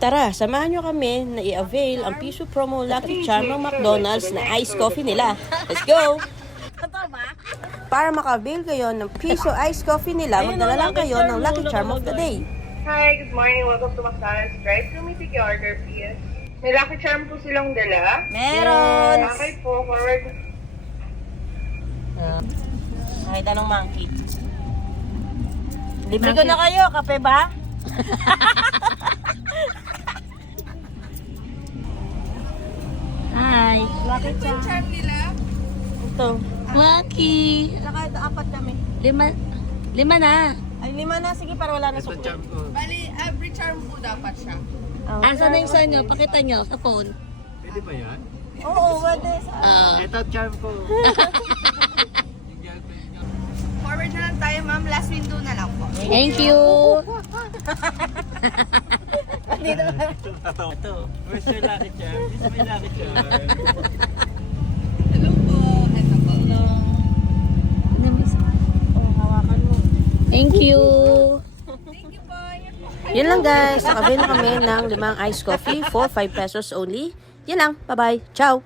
Tara, samahan nyo kami na i-avail ang piso promo Lucky Charm ng McDonald's na iced coffee nila. Let's go! Para maka-avail kayo ng piso iced coffee nila, magdala lang kayo ng Lucky Charm of the day. Hi, good morning. Welcome to McDonald's. Drive-thru, may take your order, please. May Lucky Charm po silang dala. Meron! Okay po, forward. Nakita ng monkey. Libre ko na kayo, kape ba? Hi. Lucky Charm nila? Ito. Lucky. Kahit apat kami. Lima na. Ay, 5 na. Sige, para wala na sukli. Bali, every charm po dapat siya. Asa na yung sa inyo? Pakita nyo sa phone. Pwede ba yan? Oo, pwede. Ito, charm ko. Forward na lang tayo, ma'am. Last window na lang po. Thank you. Ito. Where's your lucky charm? This is my lucky charm. Hello po. Ito po. Hawakan mo. Thank you. Yun lang guys. Nakabil na kami ng 5 iced coffee for 5 pesos only. Yan lang. Bye-bye. Ciao!